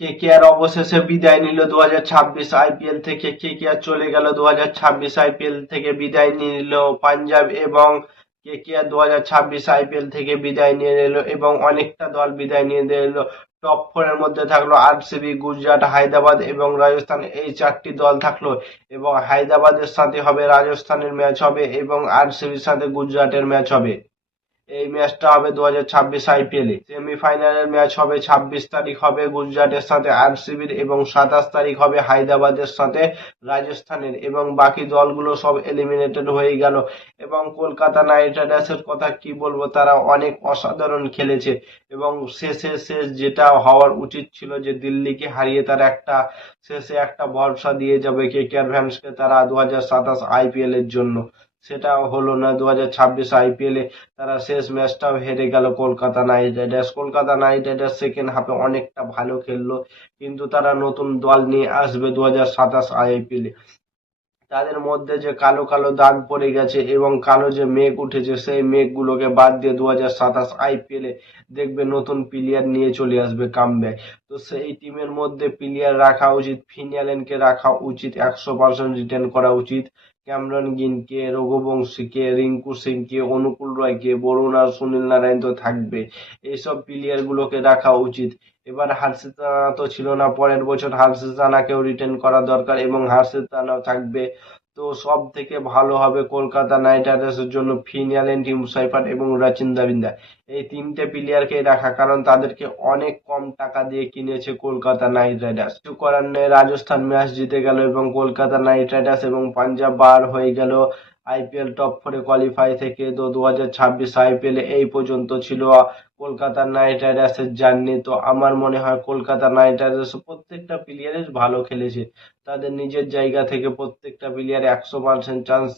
KKR অবশেষে বিদায় নিল 2026 আইপিএল থেকে। কেকেআর চলে গেল 2026 আইপিএল থেকে বিদায় নিল পাঞ্জাব, এবং কেকেআর 2026 আইপিএল থেকে বিদায় নিয়ে নিল এবং অনেকটা দল বিদায় নিয়ে নিল। টপ ফোর এর মধ্যে থাকলো আরসিবি, গুজরাট, হায়দ্রাবাদ এবং রাজস্থান, এই চারটি দল থাকলো। এবং হায়দ্রাবাদের সাথে হবে রাজস্থানের ম্যাচ হবে এবং আরসিবির সাথে গুজরাটের ম্যাচ হবে। এই ম্যাচটা হবে 2026 আইপিএলে। সেমিফাইনালের ম্যাচ হবে 26 তারিখ হবে গুজরাটের সাথে আরসিবির এবং 27 তারিখ হবে হায়দ্রাবাদের সাথে রাজস্থানের, এবং বাকি দলগুলো সব এলিমিনেটেড হয়ে গেল। এবং কলকাতা নাইট রাইডার্সের কথা কি বলবো, তারা অনেক অসাধারণ খেলেছে এবং শেষে শেষ যেটা হওয়ার উচিত ছিল যে দিল্লিকে হারিয়ে তারা শেষে একটা ভরসা দিয়ে যাবে কেকেআর ফ্যান্সকে তারা 2027 আইপিএল এর জন্য, সেটা হলো না। 2026 আইপিএলে তারা শেষ ম্যাচটাও হেরে গেল Kolkata night Riders. Kolkata night Riders second হাফে অনেকটা ভালো খেললো, কিন্তু তারা নতুন দল নিয়ে আসবে 2027 আইপিএলে। তাদের মধ্যে যে কালো কালো দাগ পড়ে গেছে এবং কালো যে মেঘ উঠেছে, সেই মেঘগুলোকে বাদ দিয়ে 2027 আইপিএলে দেখবে নতুন প্লেয়ার নিয়ে চলে আসবে কামব্যাক। তো সেই টিমের মধ্যে প্লেয়ার রাখা উচিত, ফিন অ্যালেনকে রাখা উচিত, 100% রিটেন করা উচিত। ক্যামরন গ্রিনকে, রঘুবংশীকে, রিঙ্কু সিংকে, অনুকূল রয়কে, বরুণ আর সুনীল নারায়ণ তো থাকবে, এইসব প্লেয়ার গুলোকে রাখা উচিত। এবার হার্ষিত রানা তো ছিল না, পরের বছর হার্ষিত রানাকেও রিটেন করা দরকার এবং হার্ষিত রানাও থাকবে। তো সব থেকে ভালো হবে কলকাতা নাইট রাইডার্সের জন্য ফিন অ্যালেন, টিম সাইফার এবং রচিন রবীন্দ্র, এই তিনটে প্লেয়ারকে রাখা, কারণ তাদেরকে অনেক কম টাকা দিয়ে কিনেছে কলকাতা নাইট রাইডার্স। কিছু করার নেই, রাজস্থান ম্যাচ জিতে গেল এবং কলকাতা নাইট রাইডার্স এবং পাঞ্জাব বার হয়ে গেল আইপিএল টপ ফোরে কোয়ালিফাই থেকে। তো 2026 আইপিএল এই পর্যন্ত ছিল কলকাতা নাইট রাইডার্সের জার্নি। তো আমার মনে হয় কলকাতা নাইট রাইডার্স প্রত্যেকটা প্লেয়ারই ভালো খেলেছে, তাদের নিজের জায়গা থেকে প্রত্যেকটা প্লেয়ার 100% চান্স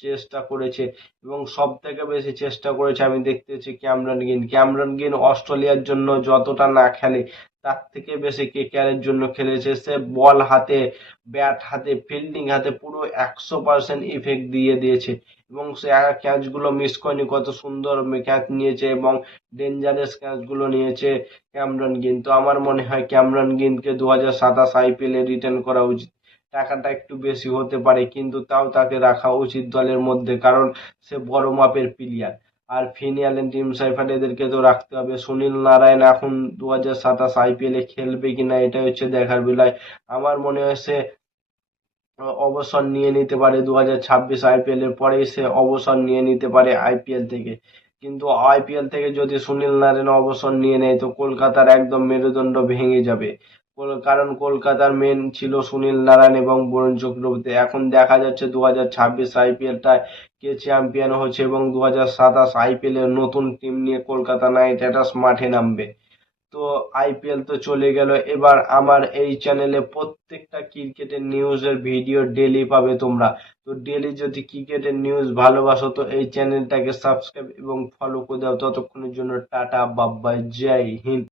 চেষ্টা করেছে এবং সব থেকে বেশি চেষ্টা করেছে আমি দেখতেছি ক্যামরন গ্রিন। ক্যামরন গ্রিন অস্ট্রেলিয়ার জন্য যতটা না খেলে, তার থেকে বেশি কেকেআর এর জন্য খেলেছে। সে বল হাতে, ব্যাট হাতে, ফিল্ডিং হাতে পুরো 100% ইফেক্ট দিয়ে দিয়েছে এবং সে ক্যাচ গুলো মিস করেনি, কত সুন্দর ক্যাচ নিয়েছে এবং ডেঞ্জারাস ক্যাচ গুলো নিয়েছে ক্যামরন গ্রিন। তো আমার মনে হয় ক্যামরন গ্রিনকে 2027 আইপিএল এ রিটার্ন করা উচিত। টাকাটা একটু বেশি হতে পারে, কিন্তু তাও তাকে রাখা উচিত দলের মধ্যে, কারণ সে বড় মাপের প্লেয়ার। আর ফিন অ্যালেন, টিম সাইফার এদেরকে তো রাখতে হবে। সুনীল নারায়ণ এখন 2027 আইপিএল এ খেলবে কিনা এটা হচ্ছে দেখার বিষয়। আমার মনে হয় সে অবসর নিয়ে নিতে পারে 2026 আইপিএল এর পরেই সে অবসর নিয়ে নিতে পারে আইপিএল থেকে। কিন্তু আইপিএল থেকে যদি সুনীল নারায়ণ অবসর নিয়ে নেয় তো কলকাতার একদম মেরুদণ্ড ভেঙে যাবে। কারণ কলকাতার মেন ছিল সুনীল নারায়ণ এবং বরুণ চক্রবর্তী। এখন দেখা যাচ্ছে 2026 আইপিএলটায় কে চ্যাম্পিয়ন হচ্ছে এবং 2027 আইপিএল এর নতুন টিম নিয়ে কলকাতা নাইট রাইডার্স মাঠে নামবে। তো আইপিএল তো চলে গেল, এবার আমার এই চ্যানেলে প্রত্যেকটা ক্রিকেটের নিউজের ভিডিও ডেলি পাবে তোমরা। তো ডেলি যদি ক্রিকেটের নিউজ ভালোবাসো তো এই চ্যানেলটাকে সাবস্ক্রাইব এবং ফলো করে দাও। ততক্ষণের জন্য টাটা, বাই বাই, জয় হিন্দ।